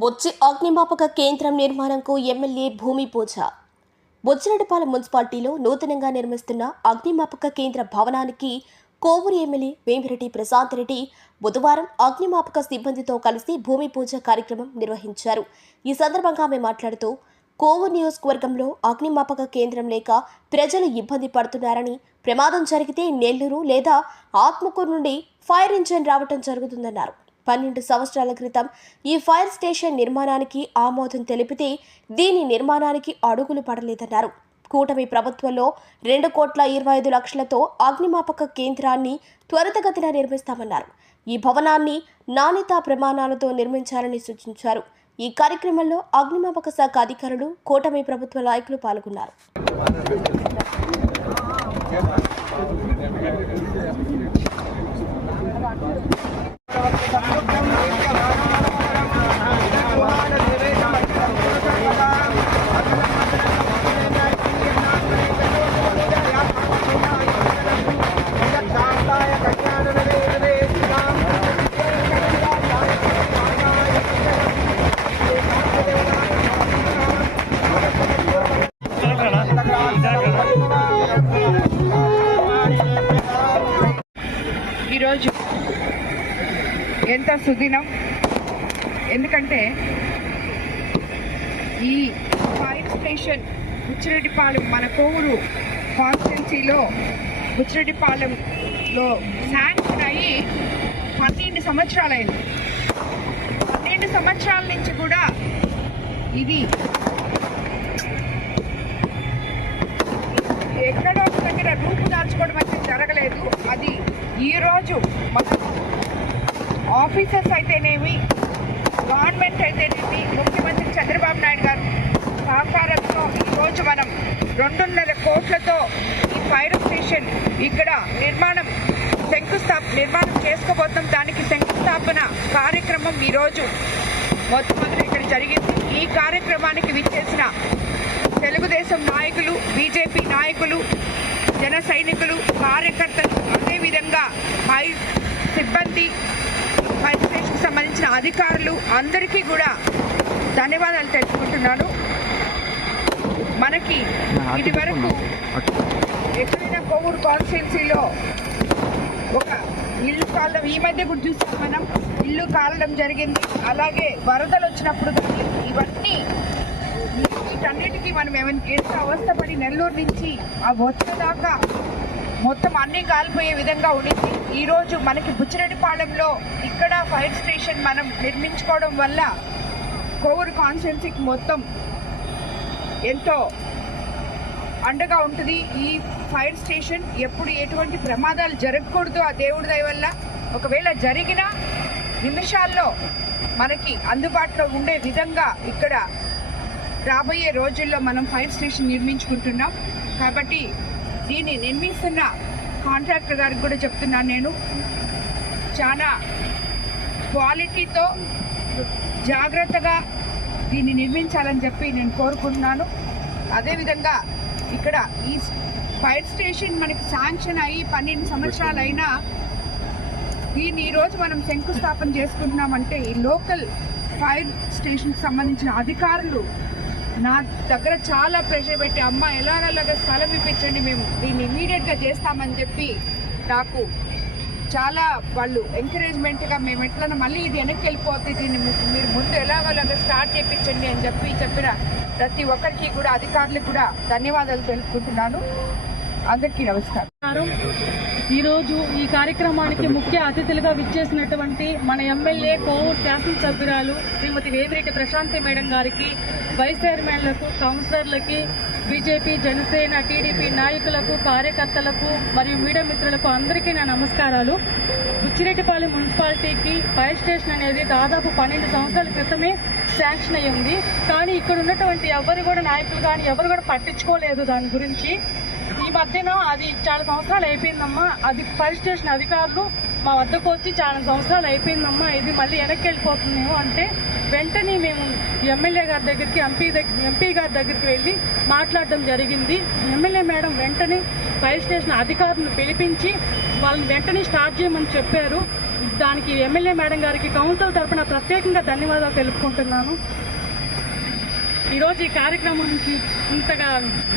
బొచ్చి అగ్నిమాపక కేంద్రం నిర్మాణంకు ఎమ్మెల్యే భూమి పూజ. బొచ్చిరెడ్డిపాలెం మున్సిపాలిటీలో నూతనంగా నిర్మిస్తున్న అగ్నిమాపక కేంద్ర భవనానికి కోవూరు ఎమ్మెల్యే వేమిరెడ్డి ప్రశాంత్ రెడ్డి బుధవారం అగ్నిమాపక సిబ్బందితో కలిసి భూమి పూజ కార్యక్రమం నిర్వహించారు. ఈ సందర్భంగా ఆమె మాట్లాడుతూ కోవూరు నియోజకవర్గంలో అగ్నిమాపక కేంద్రం లేక ప్రజలు ఇబ్బంది పడుతున్నారని, ప్రమాదం జరిగితే నెల్లూరు లేదా ఆత్మకూరు నుండి ఫైర్ ఇంజిన్ రావటం జరుగుతుందన్నారు. 12 సంవత్సరాల క్రితం ఈ ఫైర్ స్టేషన్ నిర్మాణానికి ఆమోదం తెలిపితే దీని నిర్మాణానికి అడుగులు పడలేదన్నారు. కూటమి ప్రభుత్వంలో 2,25,00,000తో అగ్నిమాపక కేంద్రాన్ని త్వరితగతిన నిర్మిస్తామన్నారు. ఈ భవనాన్ని నాణ్యతా ప్రమాణాలతో నిర్మించాలని సూచించారు. ఈ కార్యక్రమంలో అగ్నిమాపక శాఖ అధికారులు, కూటమి ప్రభుత్వ నాయకులు పాల్గొన్నారు. ఈరోజు ఎంత సుదినం, ఎందుకంటే ఈ ఫైర్ స్టేషన్ బుచ్చిరెడ్డిపాలెం మన కోవూరు కాన్స్టిట్యున్సీలో బుచ్చిరెడ్డిపాలెంలో శాంక్షన్ అయ్యి 12 సంవత్సరాలైంది. 12 సంవత్సరాల నుంచి కూడా ఇది ఎక్కడో దగ్గర రూపుదాల్చుకోవడం అయితే జరగలేదు. అది ఈరోజు మన ఆఫీసర్స్ అయితేనేమి, గవర్నమెంట్ అయితేనేమి, ముఖ్యమంత్రి చంద్రబాబు నాయుడు గారు సహకారంతో ఈరోజు మనం 2.5 కోట్లతో ఈ ఫైర్ స్టేషన్ ఇక్కడ నిర్మాణం చేసుకోబోతాం. దానికి శంకుస్థాపన కార్యక్రమం ఈరోజు మొట్టమొదటి ఇక్కడ జరిగింది. ఈ కార్యక్రమానికి విచ్చేసిన తెలుగుదేశం నాయకులు, బీజేపీ నాయకులు, జన సైనికులు, కార్యకర్తలు, అదేవిధంగా ఫైర్ సిబ్బంది, ఫైర్ స్టేషన్కి సంబంధించిన అధికారులు అందరికీ కూడా ధన్యవాదాలు తెలుపుకుంటున్నాను. మనకి ఇది వరకు ఎక్కడైనా కోవూరు కాన్స్టిట్యున్సీలో ఒక ఇల్లు కాలడం, ఈ మధ్య కూడా చూసాం మనం, ఇల్లు కాలడం జరిగింది. అలాగే వరదలు వచ్చినప్పుడు ఇవన్నీ వీటన్నిటికీ మనం ఎంత అవస్థపడి నెల్లూరు నుంచి ఆ వచ్చేదాకా మొత్తం అన్నీ కాలిపోయే విధంగా ఉండింది. ఈరోజు మనకి బుచ్చిరెడ్డిపాలెంలో ఇక్కడ ఫైర్ స్టేషన్ మనం నిర్మించుకోవడం వల్ల కోవూరు కాన్స్టిట్యున్సీకి మొత్తం ఎంతో అండగా ఉంటుంది. ఈ ఫైర్ స్టేషన్ ఎప్పుడు ఎటువంటి ప్రమాదాలు జరగకూడదు ఆ దేవుడి దయ వల్ల. ఒకవేళ జరిగిన నిమిషాల్లో మనకి అందుబాటులో ఉండే విధంగా ఇక్కడ రాబోయే రోజుల్లో మనం ఫైర్ స్టేషన్ నిర్మించుకుంటున్నాం. కాబట్టి దీన్ని నిర్మిస్తున్న కాంట్రాక్టర్ గారికి కూడా చెప్తున్నాను, నేను చాలా క్వాలిటీతో జాగ్రత్తగా దీన్ని నిర్మించాలని చెప్పి నేను కోరుకుంటున్నాను. అదేవిధంగా ఇక్కడ ఈ ఫైర్ స్టేషన్ మనకి శాంక్షన్ అయ్యి 12 సంవత్సరాలు అయినా దీన్ని ఈరోజు మనం శంకుస్థాపన చేసుకుంటున్నామంటే ఈ లోకల్ ఫైర్ స్టేషన్కి సంబంధించిన అధికారులు నా దగ్గర చాలా ప్రెషర్ పెట్టి, అమ్మ ఎలాగలాగా స్థలం ఇప్పించండి, మేము దీన్ని ఇమీడియట్గా చేస్తామని చెప్పి నాకు చాలా వాళ్ళు ఎంకరేజ్మెంట్గా, మేము ఎట్లన్నా మళ్ళీ ఇది వెనక్కి వెళ్ళిపోతే దీన్ని మీరు ముందు ఎలాగలాగా స్టార్ట్ చేయించండి అని చెప్పిన ప్రతి ఒక్కరికి కూడా, అధికారులకు కూడా ధన్యవాదాలు తెలుపుకుంటున్నాను. అందరికీ నమస్కారం. ఈరోజు ఈ కార్యక్రమానికి ముఖ్య అతిథులుగా విచ్చేసినటువంటి మన ఎమ్మెల్యే కోవూరు శాసనసభ్యురాలు శ్రీమతి వేమిరెడ్డి ప్రశాంతి మేడం గారికి, వైస్ చైర్మన్లకు, కౌన్సిలర్లకి, బీజేపీ, జనసేన, టీడీపీ నాయకులకు, కార్యకర్తలకు మరియు మీడియా మిత్రులకు అందరికీ నా నమస్కారాలు. బుచ్చిరెడ్డిపాలెం మున్సిపాలిటీకి ఫైర్ స్టేషన్ అనేది దాదాపు 12 సంవత్సరాల క్రితమే శాంక్షన్ అయ్యి ఉంది. కానీ ఇక్కడ ఉన్నటువంటి ఎవరు కూడా నాయకులు కానీ ఎవరు కూడా పట్టించుకోలేదు దాని గురించి. ఈ మధ్యన అది చాలా సంవత్సరాలు అయిపోయిందమ్మా, అది ఫైర్ స్టేషన్ అధికారులు మా వద్దకు వచ్చి చాలా సంవత్సరాలు అయిపోయిందమ్మా, ఇది మళ్ళీ వెనక్కి వెళ్ళిపోతుందేమో అంటే వెంటనే మేము ఎమ్మెల్యే గారి దగ్గరికి, ఎంపీ గారి దగ్గరికి వెళ్ళి మాట్లాడడం జరిగింది. ఎమ్మెల్యే మేడం వెంటనే ఫైర్ స్టేషన్ అధికారులను పిలిపించి వాళ్ళని వెంటనే స్టార్ట్ చేయమని చెప్పారు. దానికి ఎమ్మెల్యే మేడం గారికి కౌన్సిల్ తరఫున ప్రత్యేకంగా ధన్యవాదాలు తెలుపుకుంటున్నాను. ఈరోజు ఈ కార్యక్రమానికి ఇంతగా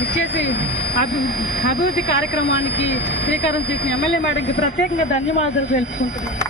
ఇచ్చేసి అభివృద్ధి కార్యక్రమానికి శ్రీకారం చుట్టిన ఎమ్మెల్యే మేడంకి ప్రత్యేకంగా ధన్యవాదాలు తెలుపుకుంటున్నాను.